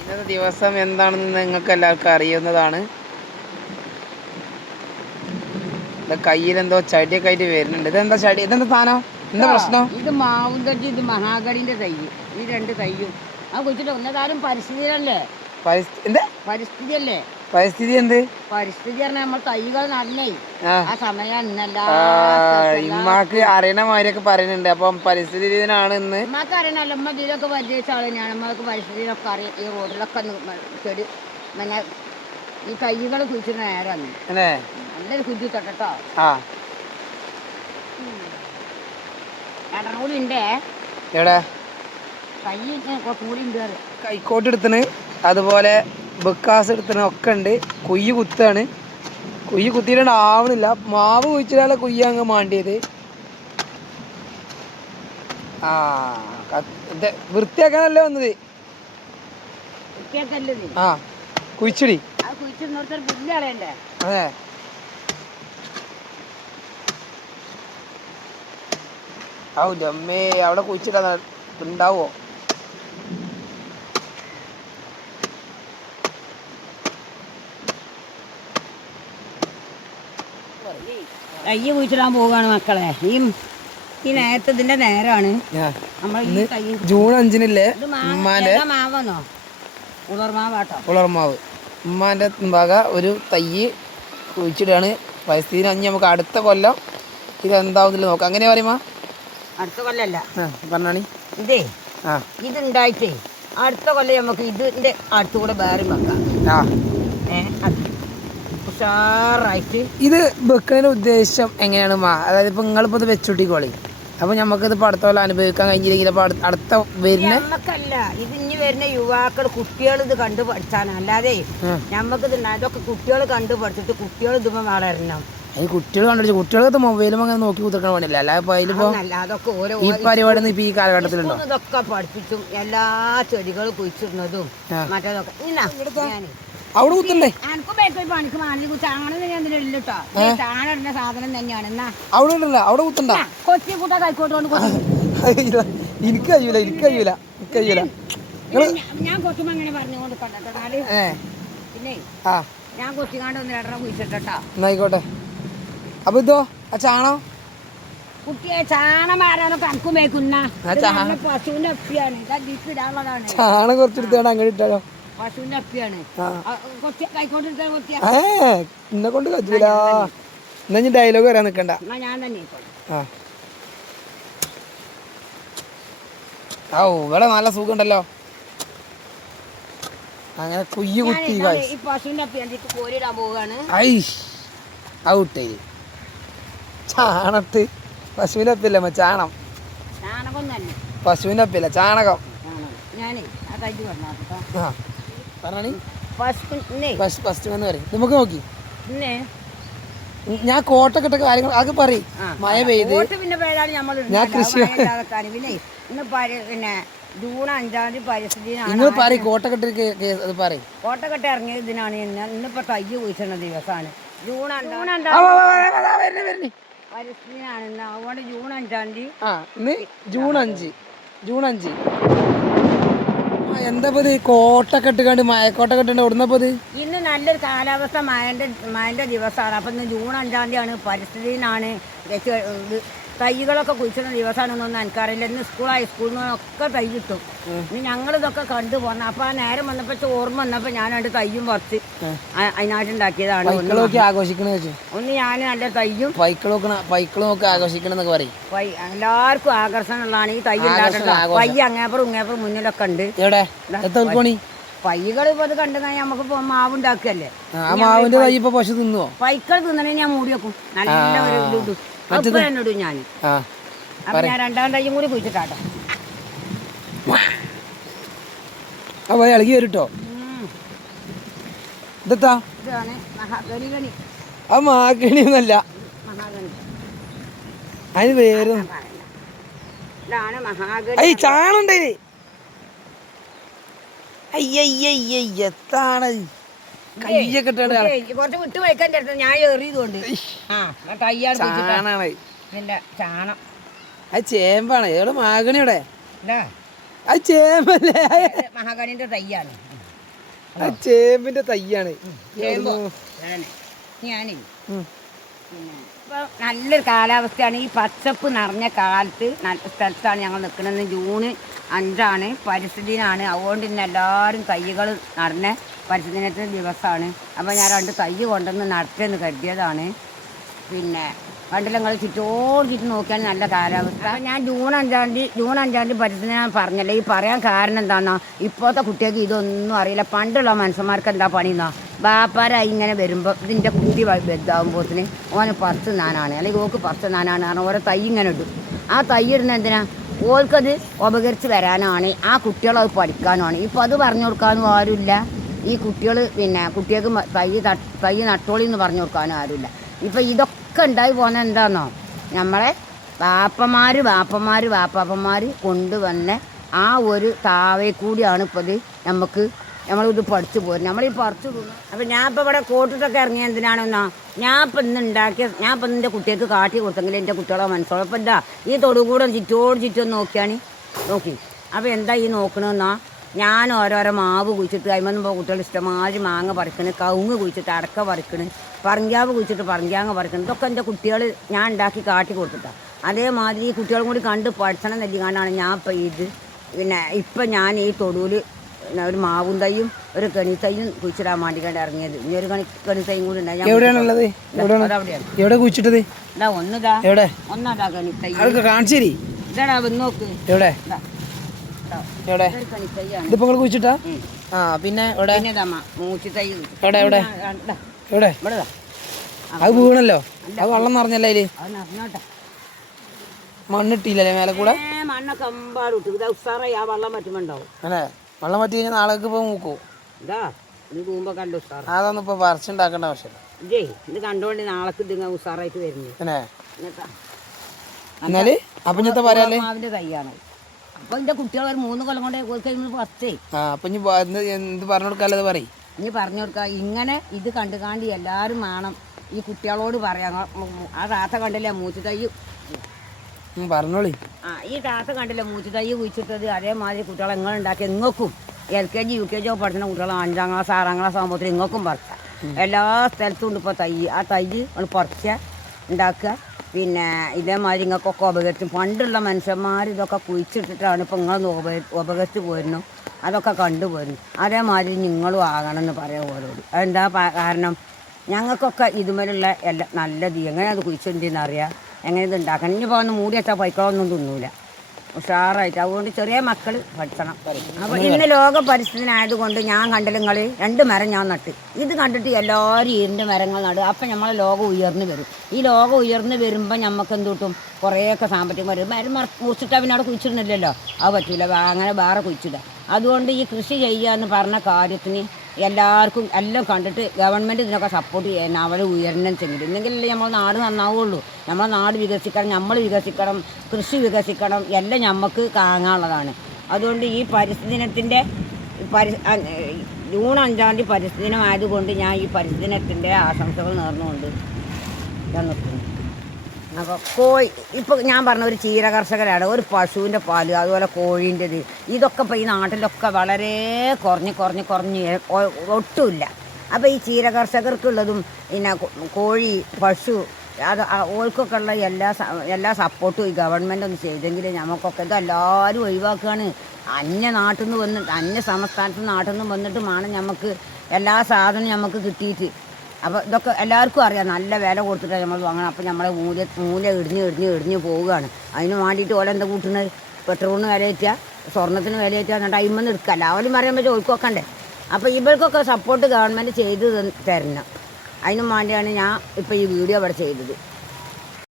ഇന്നത്തെ ദിവസം എന്താണെന്ന് നിങ്ങൾക്ക് എല്ലാവർക്കും അറിയുന്നതാണ്. കയ്യിലെന്തോ ചടിയൊക്കെ ആയിട്ട് വരുന്നുണ്ട്. ഇതെന്താ ചടി? ഇതെന്താ സാധനം? എന്താ പ്രശ്നം? ഇത് മാവും തട്ടി, ഇത് മഹാഗണിന്റെ തൈ. ഈ രണ്ട് തൈയും ആ കുറിച്ചിട്ട് ഒന്നേതായാലും പരിസ്ഥിതിയല്ലേ. പരിസ്ഥിതി അല്ലേ? പരിസ്ഥിതി എന്ത്? പരിസ്ഥിതി പറഞ്ഞാൽ നമ്മൾ തൈകൾ നടന്നേ ആ സമയം ഇമ്മാക്ക് അറിയണ മാതിരിയൊക്കെ പറയുന്നുണ്ട്. അപ്പം പരിസ്ഥിതി ദിനാണ് ഇന്ന്. ഉമ്മാക്ക് അറിയണല്ലോ, ഉമ്മ ഇതിലൊക്കെ പരിചയിച്ച ആൾ തന്നെയാണ്. ഉമ്മക്ക് പരിസ്ഥിതിയിലൊക്കെ അറിയാം. ഈ റോഡിലൊക്കെ ചെടി പിന്നെ ഈ തൈകൾ കുഴിച്ചിട്ട് നേരാണ് നല്ലൊരു കുഞ്ഞു തൊട്ടോ. കൂടി ഉണ്ടേ എവിടെ കൈ കൂടി ഉണ്ട്. കൈക്കോട്ട് എടുത്തിന്, അതുപോലെ ബക്കാസ് എടുത്തിന് ഒക്കെ ഉണ്ട്. കുയ്യ് കുത്താണ്. കുയ്യ് കുത്തിയിട്ടുണ്ട്, ആവണില്ല. മാവ് കുഴിച്ചിട്ടാലെ കുയ്യ അങ്ങ് മാണ്ടിയത്. വൃത്തിയാക്കാനല്ലേ വന്നത്? കുഴിച്ചിടി. അതെ, ഔമ്മേ അവിടെ കുഴിച്ചിട്ടാ ഉണ്ടാവോ? തൈ കുഴിച്ചിടാൻ പോവുകയാണ് മക്കളെ. ഈ നേരത്തെ ഇതിന്റെ നേരാണ്. ജൂൺ 5-ല്ലേ മാവന്നോ? ഉളർമാവാട്ടോ. ഉളർമാവ് ഉമ്മാന്റെ ഭാഗ ഒരു തൈ കുഴിച്ചിടാണ്. പരിസ്ഥിതി അഞ്ഞ് നമുക്ക് അടുത്ത കൊല്ലം ഇതെന്താവുന്നില്ല നോക്കാം. അങ്ങനെ പറയുമ്പോ അടുത്ത കൊല്ലല്ല പറഞ്ഞാണി ഇതേ ഇതുണ്ടായിട്ടേ അടുത്ത കൊല്ലം നമുക്ക് ഇതിന്റെ അടുത്ത കൂടെ വേറെ വെക്കാം. ഉഷാറായിട്ട് ഇത് വെക്കുന്നതിന്റെ ഉദ്ദേശം എങ്ങനെയാണ്? അതായത് ഇപ്പൊ നിങ്ങളിപ്പോ ഇത് വെച്ചോട്ടിക്കോളി. അപ്പൊ ഞമ്മക്കിത് അടുത്ത കൊല്ലം അനുഭവിക്കാൻ കഴിഞ്ഞില്ലെങ്കിൽ അടുത്ത വരുന്ന ഞമ്മക്കല്ല, ഇത് ഇനി വരുന്ന യുവാക്കൾ കുട്ടികൾ ഇത് കണ്ടു പഠിച്ചാണ്. അല്ലാതെ ഞമ്മക്കിത് ഇതൊക്കെ കുട്ടികൾ കണ്ടു പഠിച്ചിട്ട് കുട്ടികൾ ഇതുമ്പോ വളരണം. ഈ കുട്ടികൾ കണ്ടു കുട്ടികൾക്ക് മൊബൈലും അങ്ങനെ നോക്കി കുത്തിക്കാൻ വേണ്ടിയില്ല. അതൊക്കെ ഓരോ ഈ പരിപാടി ഇപ്പൊ ഈ കാലഘട്ടത്തിലുണ്ടോ? ഇതൊക്കെ പഠിപ്പിച്ചും എല്ലാ ചെടികളും കുഴിച്ചിടുന്നതും മറ്റേതൊക്കെ അവിടെ കുത്തണ്ടേ? സാധനം തന്നെയാണ്. അവിടെ ഉണ്ടല്ലോ, അവിടെ കുത്തണ്ട. കൊച്ചി കൂട്ട കൈക്കോട്ടുകൊണ്ട് എനിക്ക് കഴിയൂല, എനിക്ക് കഴിയൂല, എനിക്ക് കഴിയൂല. ഞാൻ കൊച്ചുമ്പോ അങ്ങനെ പറഞ്ഞുകൊണ്ട് കണ്ടിട്ടാല് പിന്നെ ഞാൻ കൊച്ചിക്കാണ്ട് ഒന്ന് രണ്ടെണ്ണം കുഴിച്ചിട്ടാ. ആയിക്കോട്ടെ. അപ്പൊ ഇതോ ആ ചാണകം കുട്ടിയെ ചാണം ആരാണോ കണക്കും വേക്കുന്ന പശുവിന്റെ അപ്പിയാണ്. ഇടാനുള്ളതാണ്. ചാണം കുറച്ചെടുത്താണ് അങ്ങനെ ഇട്ടാലോ? പശുവിന്റെ അപ്പിയാണ്. എന്നെ കൊണ്ട് കജൂല. എന്നാ ഞാൻ ഡയലോഗ് വരാൻ നിക്കണ്ട. ഞാൻ തന്നെ ഇവിടെ നല്ല സുഖം ഉണ്ടല്ലോ. അങ്ങനെ കുയ്യ് കുത്തി ഈ പശുവിന്റെ അപ്പി കോരിടാൻ പോവുകയാണ്. ഔട്ട് ചാണത്ത് പശുവിന്റെ അപ്പില്ല, ചാണം. ചാണകം തന്നെ പശുവിന്റെ അപ്പില്ല, ചാണകം. ഞാനേ ആ കൈ പറഞ്ഞ നമുക്ക് നോക്കി ഞാൻ കോട്ടൊക്കെ ഇട്ട കാര്യങ്ങൾ അതൊക്കെ പറയും. മഴ പെയ്ത് ഞാൻ കൃഷി പിന്നെ ജൂൺ 5-ാം തീയതി പരിസ്ഥിതിനാണ്. നിങ്ങൾ പറയും കോട്ടക്കെട്ട് അത് പറയും. കോട്ടക്കെട്ട് ഇറങ്ങിയ ഇതിനാണ് ഇന്നിപ്പോ തൈ കുഴിച്ചിടുന്ന ദിവസമാണ്. ജൂൺ 5 പരിസ്ഥിതിനാണ്. അതുകൊണ്ട് ജൂൺ 5-ാം തീയതി ഇന്ന് ജൂൺ 5 എന്താ കോട്ടൊക്കെ ഇട്ടുകൊണ്ട് മഴക്കോട്ടൊക്കെ ഇട്ടുണ്ട്. എവിടുന്നപ്പത്? ഇന്ന് നല്ലൊരു കാലാവസ്ഥ, മഴന്റെ ദിവസമാണ്. അപ്പൊ ഇന്ന് ജൂൺ 5-ാം തീയതിയാണ്. പരിസ്ഥിതിനാണ്. തൈകളൊക്കെ കുഴിച്ചിടുന്ന ദിവസമാണെന്നൊന്നും എനിക്കറിയില്ല. ഇന്ന് സ്കൂളിൽ നിന്നൊക്കെ തൈ കിട്ടും. ഇനി ഞങ്ങളിതൊക്കെ കണ്ടു പോന്ന. അപ്പൊ ആ നേരം വന്നപ്പോ ഓർമ്മ വന്നപ്പോ ഞാൻ രണ്ട് തയ്യും പറിച്ച് അതിനായിട്ടുണ്ടാക്കിയതാണ്. ഒന്ന് ഞാൻ നല്ല തയ്യും പൈക്കളൊക്കെ ആഘോഷിക്കണം പറയും. എല്ലാവർക്കും ആകർഷണമുള്ളതാണ് ഈ തൈ ഉണ്ടാക്കുന്നത്. പൈ അങ്ങേപ്പുറം ഇങ്ങേപ്പുറം മുന്നിലൊക്കെ ഉണ്ട്. പൈകൾ ഇപ്പൊ അത് കണ്ടു കഴിഞ്ഞാൽ നമുക്ക് മാവുണ്ടാക്കല്ലേ. പശു തിന്നുവോ? പൈക്കൾ തിന്നണേ ഞാൻ മൂടി വെക്കും. നല്ല ഒരു ഇടും എന്നോട് ഞാൻ. അപ്പൊ ഞാൻ രണ്ടാം തയ്യും കൂടി കുഴിച്ചിട്ടാട്ടോ. ഇളകി വരട്ടോ. ഇതാണ് മഹാഗണി. ആ മാഗണിയൊന്നല്ല, അതിന് പേര് ചാണുണ്ടേ. എത്താണ് കയ്യൊക്കെ കുറച്ച് വിട്ട് വയ്ക്കാൻ ഞാൻ എറിയതുകൊണ്ട് ചാണാണ്. ചാണം അത് ചേമ്പാണ്. ഏള് മാഗണിയുടെ അത് ചേമ്പല്ലേ? മഹാഗണിന്റെ തയ്യാണ്. അത് ചേമ്പിന്റെ തയ്യാണ്. ഞാനേ പിന്നെ ഇപ്പൊ നല്ലൊരു കാലാവസ്ഥയാണ്. ഈ പച്ചപ്പ് നിറഞ്ഞ കാലത്ത് നല്ല സ്ഥലത്താണ് ഞങ്ങൾ നിൽക്കുന്നത്. ജൂൺ 5 പരിസ്ഥിതി ദിനമാണ്. അതുകൊണ്ട് ഇന്ന് എല്ലാവരും തൈകൾ നടന്ന പരിസ്ഥിതി ദിനത്തിൻ്റെ ദിവസമാണ്. അപ്പോൾ ഞാൻ 2 തൈ കൊണ്ടുവന്ന് നടത്തിയെന്ന് കരുതിയതാണ്. പിന്നെ കണ്ടില്ല, നിങ്ങൾ ചുറ്റോട് ചുറ്റും നോക്കിയാൽ നല്ല കാലാവസ്ഥ. അപ്പോൾ ഞാൻ ജൂൺ 5 പരിസ്ഥിതി ദിനം പറഞ്ഞല്ലേ. ഈ പറയാൻ കാരണം എന്താണെന്നോ, ഇപ്പോഴത്തെ കുട്ടികൾക്ക് ഇതൊന്നും അറിയില്ല. പണ്ടുള്ള മനുഷ്യന്മാർക്ക് എന്താ പണിയെന്നോ, ബാപ്പാരായി ഇങ്ങനെ വരുമ്പോൾ ഇതിൻ്റെ കുട്ടി വലുതാകുമ്പോഴത്തിന് ഓന് 10 നാനാണ് അല്ലെങ്കിൽ ഓക്ക് 10 നാനാണ് കാരണം ഓരോ തൈ ഇങ്ങനെ ഇടും. ആ തൈ ഇടുന്ന എന്തിനാ? ഓൾക്കത് ഉപകരിച്ച് വരാനാണ്. ആ കുട്ടികളത് പഠിക്കാനുമാണ്. ഇപ്പോൾ അത് പറഞ്ഞു കൊടുക്കാനും ആരുമില്ല. ഈ കുട്ടികൾ പിന്നെ കുട്ടികൾക്ക് തൈ നട്ടോളി എന്ന് പറഞ്ഞു കൊടുക്കാനും ആരുമില്ല. ഇപ്പം ഇതൊക്കെ ഉണ്ടായി പോകുന്നത് എന്താണെന്നോ, നമ്മളെ വാപ്പാപ്പന്മാർ കൊണ്ടുവന്ന ആ ഒരു താവേ കൂടിയാണ് ഇപ്പോൾ ഇത് നമ്മളിത് പഠിച്ചു പോരും. നമ്മളീ പറിച്ചു പോകുന്നു. അപ്പം ഞാൻ ഇപ്പോൾ ഇവിടെ കോട്ടിട്ടൊക്കെ ഇറങ്ങിയ എന്തിനാണെന്നോ, ഞാൻ ഇപ്പം എൻ്റെ കുട്ടികൾക്ക് കാട്ടി കൊടുത്തെങ്കിൽ എൻ്റെ കുട്ടികളെ മനസ്സിലാവും. അപ്പം എന്താ ഈ തൊടുകൂടെ ചുറ്റും നോക്കി. അപ്പോൾ എന്താ ഈ നോക്കണമെന്നോ, ഞാൻ ഓരോരോ മാവ് കുഴിച്ചിട്ട് അതിമൊന്നും കുട്ടികൾ ഇഷ്ടമാതിരി മാങ്ങ പറിക്കണ്, കവുങ്ങ് കുഴിച്ചിട്ട് അടക്ക പറിക്കണ്, പറങ്കാവ് കുഴിച്ചിട്ട് പറങ്കാങ്ങ പറിക്കണം. ഇതൊക്കെ എൻ്റെ കുട്ടികൾ ഞാൻ ഉണ്ടാക്കി കാട്ടി കൊടുത്തിട്ടാണ്. അതേമാതിരി ഈ കുട്ടികളും കൂടി കണ്ട് പഠിച്ചണം നെല്ലിക്കാണ്ടാണ് ഞാൻ ഇപ്പം ഞാൻ ഈ തൊടുവിൽ ഒരു മാവും തൈയും ഒരു കണി തൈയും കുഴിച്ചിടാൻ വേണ്ടിക്കാണ്ട് ഇറങ്ങിയത്. ഇനി ഒരു കണി തൈയും കൂടി ഉണ്ടായി. എവിടെ കുഴിച്ചിട്ടത്? ഒന്നാ കണി തൈ കാണിച്ചേരി. ഇതാടാ വന്ന് നോക്ക്. എവിടെ കണി തൈയാണ് ഇതിപ്പോ കുഴിച്ചിട്ടാ? ആ പിന്നെ മൂച്ചി തൈ എവിടെ അത് വീണല്ലോ. അത് വെള്ളം നിറഞ്ഞല്ലേ അതില്? നിറഞ്ഞോട്ടെ. മണ്ണിട്ടില്ലല്ലേ മേലെ കൂടെ? മണ്ണൊക്കെ അമ്പാടും ഇതാ ഉസാറായി. ആ വെള്ളം പറ്റുമ്പോണ്ടാവും. അല്ലേ? വെള്ളം പറ്റി കഴിഞ്ഞാൽ നാളേക്ക് ഇപ്പൊ മൂക്കോ? ഇതാ ഇത് പോകുമ്പോ കണ്ടു ഉസാറ്. അതൊന്നും ഇപ്പൊ പറിച്ചുണ്ടാക്കേണ്ട ആവശ്യമില്ല. ഇത് കണ്ടോണ്ട് നാളേക്ക് ഇതിങ്ങ ഉസാറായിട്ട് വരുന്നു. എന്നാല് അപ്പഞ്ഞത്തെ പറയാല്ലേ മാവിന്റെ തൈയാണ്. അപ്പൊ എന്റെ കുട്ടികൾ ഒരു 3 കൊല്ലം കൊണ്ട് പറിച്ചേ. അപ്പൊ എന്ത് പറഞ്ഞു കൊടുക്കാല്ലേ? അത് പറയും. ഇനി പറഞ്ഞു കൊടുക്കാം. ഇങ്ങനെ ഇത് കണ്ടുകാണ്ടി എല്ലാവരും വേണം ഈ കുട്ടികളോട് പറയാം. ആ താത്ത കണ്ടില്ലേ മൂച്ചു തൈ പറഞ്ഞോളി. ഈ താത്ത കണ്ടില്ലേ മൂച്ചു തൈ കുഴിച്ചിട്ടത്? അതേമാതിരി കുട്ടികളെ എങ്ങളുണ്ടാക്കി എങ്ങൾക്കും LKG UKG പഠിക്കുന്ന കുട്ടികൾ 5ാം ക്ലാസ് 6ാം ക്ലാസ് ആകുമ്പോഴത്തേക്കും ഇങ്ങൾക്കും പറിക്കാം. എല്ലാ സ്ഥലത്തും ഉണ്ട് ഇപ്പോൾ തൈ. ആ തൈ പറിക്കുക ഉണ്ടാക്കുക. പിന്നെ ഇതേമാതിരി ഇങ്ങൾക്കൊക്കെ ഉപകരിച്ചു. പണ്ടുള്ള മനുഷ്യന്മാർ ഇതൊക്കെ കുഴിച്ചിട്ടിട്ടാണ് ഇപ്പോൾ നിങ്ങൾ ഉപകരിച്ച് പോയിരുന്നു. അതൊക്കെ കണ്ടുപോയിരുന്നു. അതേമാതിരി നിങ്ങളും ആകണമെന്ന് പറയാം ഓരോട്. അതെന്താ കാരണം? ഞങ്ങൾക്കൊക്കെ ഇതുമേലുള്ള എല്ലാ നല്ലത് എങ്ങനെ അത് കുഴിച്ചിട്ടുണ്ടെന്ന് അറിയാം, എങ്ങനെ ഇത് ഉണ്ടാക്കണം. ഇനിയിപ്പോൾ ഒന്ന് മൂടി വെച്ചാൽ പൈക്കളൊന്നും തിന്നൂല ഉഷാറായിട്ട്. അതുകൊണ്ട് ചെറിയ മക്കൾ പഠിക്കണം. അപ്പോൾ ഇന്ന് ലോക പരിസ്ഥിതിനായതുകൊണ്ട് ഞാൻ കണ്ടില്ല നിങ്ങൾ 2 മരം ഞാൻ നട്ട്. ഇത് കണ്ടിട്ട് എല്ലാവരും 2 മരങ്ങൾ നടും. അപ്പം നമ്മളെ ലോകം ഉയർന്നു വരും. ഈ ലോകം ഉയർന്നു വരുമ്പോൾ നമുക്ക് എന്ത് കിട്ടും? കുറേയൊക്കെ സാമ്പത്തികം വരും. മരം മുറിച്ചിട്ട് അവനവിടെ കുഴിച്ചിടുന്നില്ലല്ലോ, അത് പറ്റൂല. അങ്ങനെ വേറെ കുഴിച്ചിടുക. അതുകൊണ്ട് ഈ കൃഷി ചെയ്യുക എന്ന് പറഞ്ഞ കാര്യത്തിന് എല്ലാവർക്കും എല്ലാം കണ്ടിട്ട് ഗവൺമെൻറ് ഇതിനൊക്കെ സപ്പോർട്ട് ചെയ്യാൻ അവർ ഉയരണം ചെങ്കിലും. എന്നെങ്കിലല്ലേ നമ്മൾ നാട് നന്നാവുള്ളൂ. നമ്മളെ നാട് വികസിക്കണം, നമ്മൾ വികസിക്കണം, കൃഷി വികസിക്കണം, എല്ലാം നമുക്ക് താങ്ങാനുള്ളതാണ്. അതുകൊണ്ട് ഈ പരിസ്ഥിതി ദിനത്തിൻ്റെ ജൂൺ 5 പരിസ്ഥിതി ദിനമായതുകൊണ്ട് ഞാൻ ഈ പരിസ്ഥിതി ദിനത്തിൻ്റെ ആശംസകൾ നേർന്നുകൊണ്ട് ഞാൻ നിർത്തുന്നു. അപ്പോൾ ഇപ്പോൾ ഞാൻ പറഞ്ഞ ഒരു ക്ഷീര കർഷകരാണ്. ഒരു പശുവിൻ്റെ പാല്, അതുപോലെ കോഴീൻ്റെത്, ഇതൊക്കെ ഇപ്പോൾ ഈ നാട്ടിലൊക്കെ വളരെ കുറഞ്ഞ് ഒട്ടുമില്ല. അപ്പോൾ ഈ ക്ഷീര കർഷകർക്കുള്ളതും പിന്നെ കോഴി, പശു, അത് ഓൾക്കൊക്കെ ഉള്ള എല്ലാ സപ്പോർട്ടും ഈ ഗവൺമെൻറ് ഒന്ന് ചെയ്തെങ്കിൽ നമുക്കൊക്കെ ഇതെല്ലാവരും ഒഴിവാക്കുകയാണ്. അന്യ സംസ്ഥാനത്ത് നാട്ടിൽ നിന്ന് വന്നിട്ട് വേണം നമുക്ക് എല്ലാ സാധനവും നമുക്ക് കിട്ടിയിട്ട്. അപ്പോൾ ഇതൊക്കെ എല്ലാവർക്കും അറിയാം. നല്ല വില കൊടുത്തിട്ടാണ് നമ്മൾ വാങ്ങണം. അപ്പോൾ നമ്മളെ മൂല ഇടിഞ്ഞ് പോവുകയാണ്. അതിന് വേണ്ടിയിട്ട് ഓലെന്താ കൂട്ടുന്നത്? പെട്രോളിന് വിലയേറ്റുക, സ്വർണ്ണത്തിന് വിലയേറ്റുക, എന്നിട്ട് അയിമെന്ന് എടുക്കുക. എല്ലാവരും പറയുമ്പോൾ ചോദിക്കൊക്കണ്ടേ. അപ്പോൾ ഇവർക്കൊക്കെ സപ്പോർട്ട് ഗവൺമെൻറ് ചെയ്ത് തരണം. അതിനും വേണ്ടിയാണ് ഞാൻ ഇപ്പോൾ ഈ വീഡിയോ ഇവിടെ ചെയ്തത്.